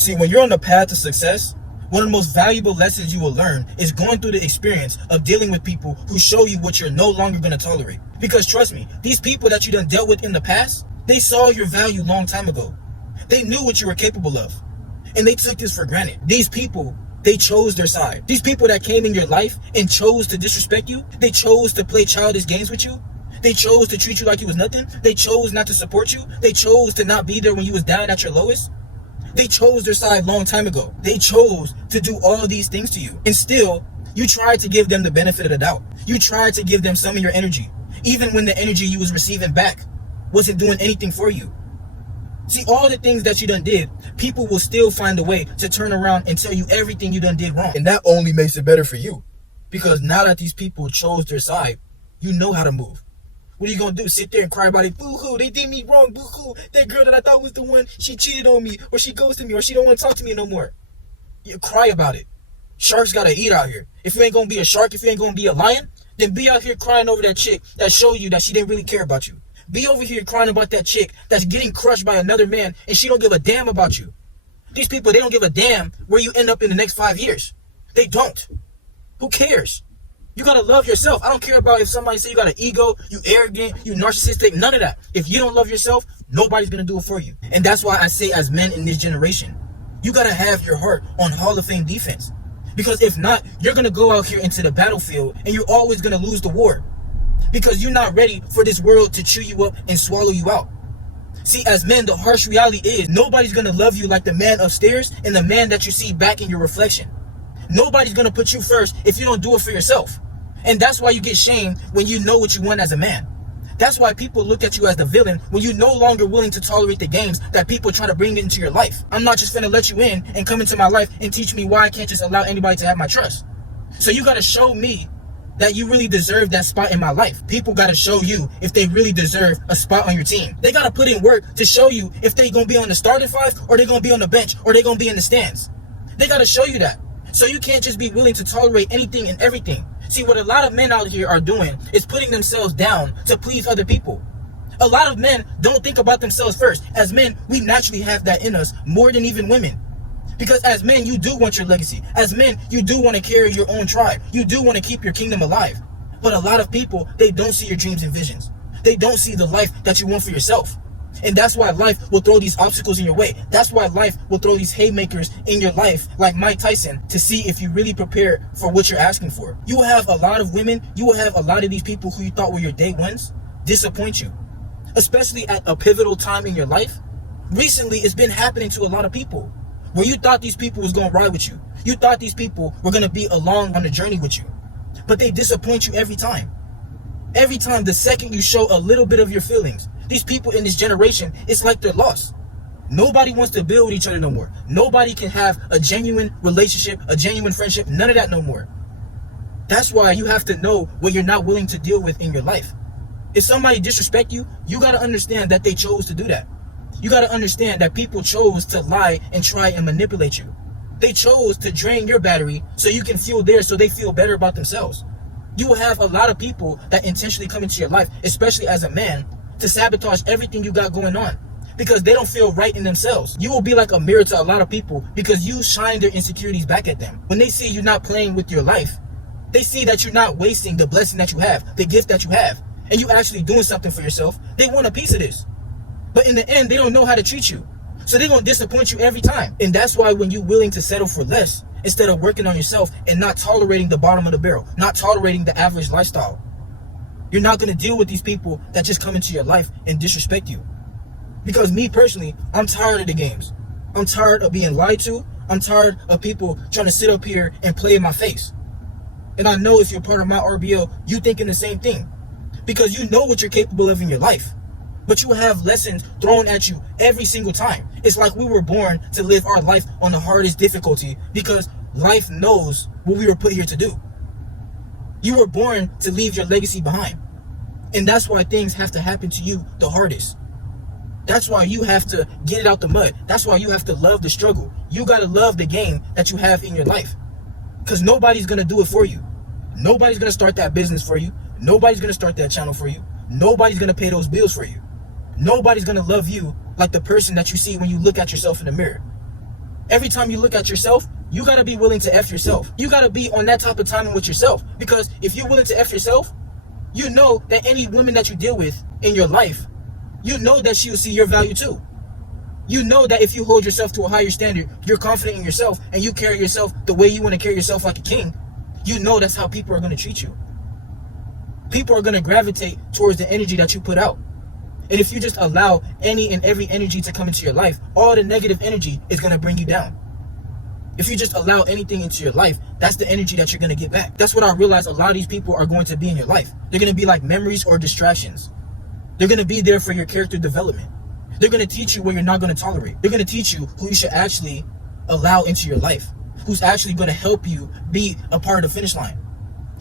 See, when you're on the path to success, one of the most valuable lessons you will learn is going through the experience of dealing with people who show you what you're no longer going to tolerate. Because trust me, these people that you done dealt with in the past, they saw your value long time ago. They knew what you were capable of. And they took this for granted. These people, they chose their side. These people that came in your life and chose to disrespect you, they chose to play childish games with you, they chose to treat you like you was nothing, they chose not to support you, they chose to not be there when you was down at your lowest. They chose their side long time ago. They chose to do all of these things to you. And still, you tried to give them the benefit of the doubt. You tried to give them some of your energy, even when the energy you was receiving back wasn't doing anything for you. See, all the things that you done did, people will still find a way to turn around and tell you everything you done did wrong. And that only makes it better for you. Because now that these people chose their side, you know how to move. What are you going to do? Sit there and cry about it? Boo-hoo, they did me wrong, boo-hoo. That girl that I thought was the one, she cheated on me, or she ghosted me, or she don't want to talk to me no more. You cry about it. Sharks got to eat out here. If you ain't going to be a shark, if you ain't going to be a lion, then be out here crying over that chick that showed you that she didn't really care about you. Be over here crying about that chick that's getting crushed by another man and she don't give a damn about you. These people, they don't give a damn where you end up in the next 5 years. They don't. Who cares? You gotta love yourself. I don't care about if somebody say you got an ego, you arrogant, you narcissistic, none of that. If you don't love yourself, nobody's gonna do it for you. And that's why I say, as men in this generation, you gotta have your heart on Hall of Fame defense. Because if not, you're gonna go out here into the battlefield and you're always gonna lose the war. Because you're not ready for this world to chew you up and swallow you out. See, as men, the harsh reality is nobody's gonna love you like the man upstairs and the man that you see back in your reflection. Nobody's gonna put you first if you don't do it for yourself. And that's why you get shamed when you know what you want as a man. That's why people look at you as the villain when you're no longer willing to tolerate the games that people try to bring into your life. I'm not just gonna let you in and come into my life and teach me why I can't just allow anybody to have my trust. So you gotta show me that you really deserve that spot in my life. People gotta show you if they really deserve a spot on your team. They gotta put in work to show you if they gonna be on the starting five, or they gonna be on the bench, or they gonna be in the stands. They gotta show you that. So you can't just be willing to tolerate anything and everything. See, what a lot of men out here are doing is putting themselves down to please other people. A lot of men don't think about themselves first. As men, we naturally have that in us more than even women. Because as men, you do want your legacy. As men, you do want to carry your own tribe. You do want to keep your kingdom alive. But a lot of people, they don't see your dreams and visions. They don't see the life that you want for yourself. And that's why life will throw these obstacles in your way. That's why life will throw these haymakers in your life, like Mike Tyson, to see if you really prepare for what you're asking for. You will have a lot of women, you will have a lot of these people who you thought were your day ones disappoint you. Especially at a pivotal time in your life. Recently, it's been happening to a lot of people. Where you thought these people was going to ride with you. You thought these people were going to be along on the journey with you. But they disappoint you every time. Every time, the second you show a little bit of your feelings, these people in this generation, it's like they're lost. Nobody wants to build with each other no more. Nobody can have a genuine relationship, a genuine friendship, none of that no more. That's why you have to know what you're not willing to deal with in your life. If somebody disrespect you, you got to understand that they chose to do that. You got to understand that people chose to lie and try and manipulate you. They chose to drain your battery so you can fuel theirs so they feel better about themselves. You will have a lot of people that intentionally come into your life, especially as a man, to sabotage everything you got going on because they don't feel right in themselves. You will be like a mirror to a lot of people because you shine their insecurities back at them. When they see you not playing with your life, they see that you're not wasting the blessing that you have, the gift that you have, and you actually doing something for yourself. They want a piece of this. But in the end, they don't know how to treat you. So they're going to disappoint you every time. And that's why when you're willing to settle for less, instead of working on yourself and not tolerating the bottom of the barrel, not tolerating the average lifestyle, you're not going to deal with these people that just come into your life and disrespect you. Because me personally, I'm tired of the games. I'm tired of being lied to. I'm tired of people trying to sit up here and play in my face. And I know if you're part of my RBL, you thinking the same thing. Because you know what you're capable of in your life. But you have lessons thrown at you every single time. It's like we were born to live our life on the hardest difficulty because life knows what we were put here to do. You were born to leave your legacy behind. And that's why things have to happen to you the hardest. That's why you have to get it out the mud. That's why you have to love the struggle. You got to love the game that you have in your life. Because nobody's going to do it for you. Nobody's going to start that business for you. Nobody's going to start that channel for you. Nobody's going to pay those bills for you. Nobody's going to love you like the person that you see when you look at yourself in the mirror. Every time you look at yourself, you gotta be willing to F yourself. You gotta be on that type of timing with yourself. Because if you're willing to F yourself, you know that any woman that you deal with in your life, you know that she will see your value too. You know that if you hold yourself to a higher standard, you're confident in yourself, and you carry yourself the way you want to carry yourself like a king, you know that's how people are going to treat you. People are going to gravitate towards the energy that you put out. And if you just allow any and every energy to come into your life, all the negative energy is going to bring you down. If you just allow anything into your life, that's the energy that you're going to get back. That's what I realize a lot of these people are going to be in your life. They're going to be like memories or distractions. They're going to be there for your character development. They're going to teach you what you're not going to tolerate. They're going to teach you who you should actually allow into your life, who's actually going to help you be a part of the finish line.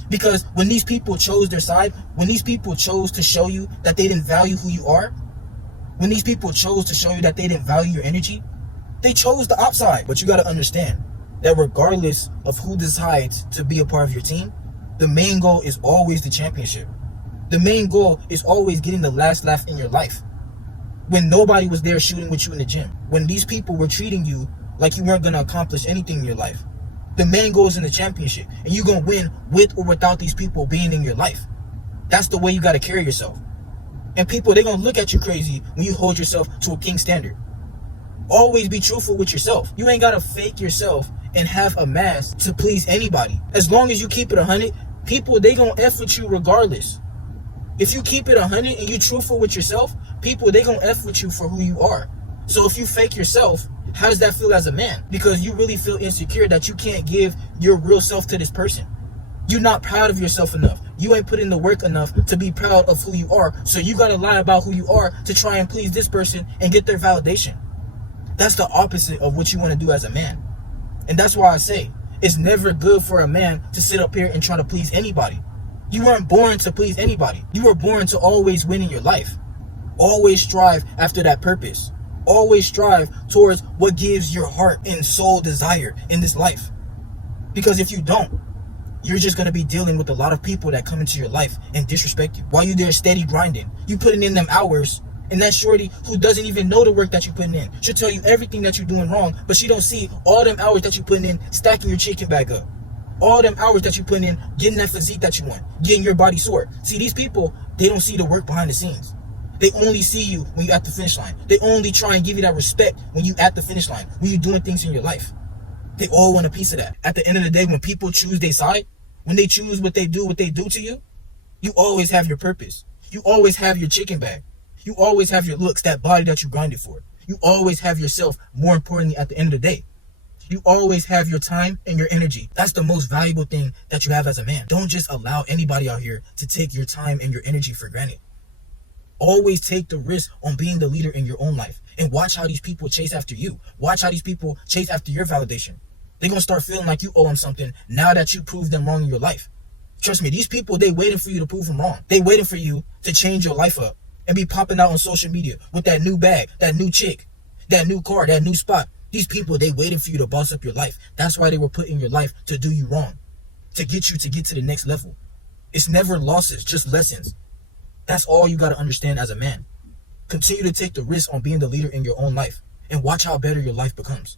Because when these people chose their side, when these people chose to show you that they didn't value who you are, when these people chose to show you that they didn't value your energy, they chose the op side. But you got to understand that regardless of who decides to be a part of your team, the main goal is always the championship. The main goal is always getting the last laugh in your life. When nobody was there shooting with you in the gym, when these people were treating you like you weren't going to accomplish anything in your life, the main goal is in the championship, and you're going to win with or without these people being in your life. That's the way you got to carry yourself. And people, they're going to look at you crazy when you hold yourself to a king standard. Always be truthful with yourself. You ain't got to fake yourself and have a mask to please anybody. As long as you keep it 100, people, they going to F with you regardless. If you keep it 100 and you truthful with yourself, people, they going to F with you for who you are. So if you fake yourself, how does that feel as a man? Because you really feel insecure that you can't give your real self to this person. You're not proud of yourself enough. You ain't put in the work enough to be proud of who you are. So you got to lie about who you are to try and please this person and get their validation. That's the opposite of what you want to do as a man. And that's why I say it's never good for a man to sit up here and try to please anybody. You weren't born to please anybody. You were born to always win in your life. Always strive after that purpose. Always strive towards what gives your heart and soul desire in this life. Because if you don't, you're just going to be dealing with a lot of people that come into your life and disrespect you. While you're there steady grinding, you putting in them hours, and that shorty who doesn't even know the work that you're putting in, she'll tell you everything that you're doing wrong, but she don't see all them hours that you're putting in stacking your chicken bag up. All them hours that you're putting in getting that physique that you want, getting your body sore. See, these people, they don't see the work behind the scenes. They only see you when you're at the finish line. They only try and give you that respect when you're at the finish line, when you're doing things in your life. They all want a piece of that. At the end of the day, when people choose their side, when they choose what they do to you, you always have your purpose. You always have your chicken bag. You always have your looks, that body that you grinded for. You always have yourself, more importantly, at the end of the day. You always have your time and your energy. That's the most valuable thing that you have as a man. Don't just allow anybody out here to take your time and your energy for granted. Always take the risk on being the leader in your own life. And watch how these people chase after you. Watch how these people chase after your validation. They're going to start feeling like you owe them something now that you proved them wrong in your life. Trust me, these people, they waiting for you to prove them wrong. They waiting for you to change your life up and be popping out on social media with that new bag, that new chick, that new car, that new spot. These people, they waiting for you to boss up your life. That's why they were put in your life, to do you wrong, to get you to get to the next level. It's never losses, just lessons. That's all you got to understand as a man. Continue to take the risk on being the leader in your own life and watch how better your life becomes.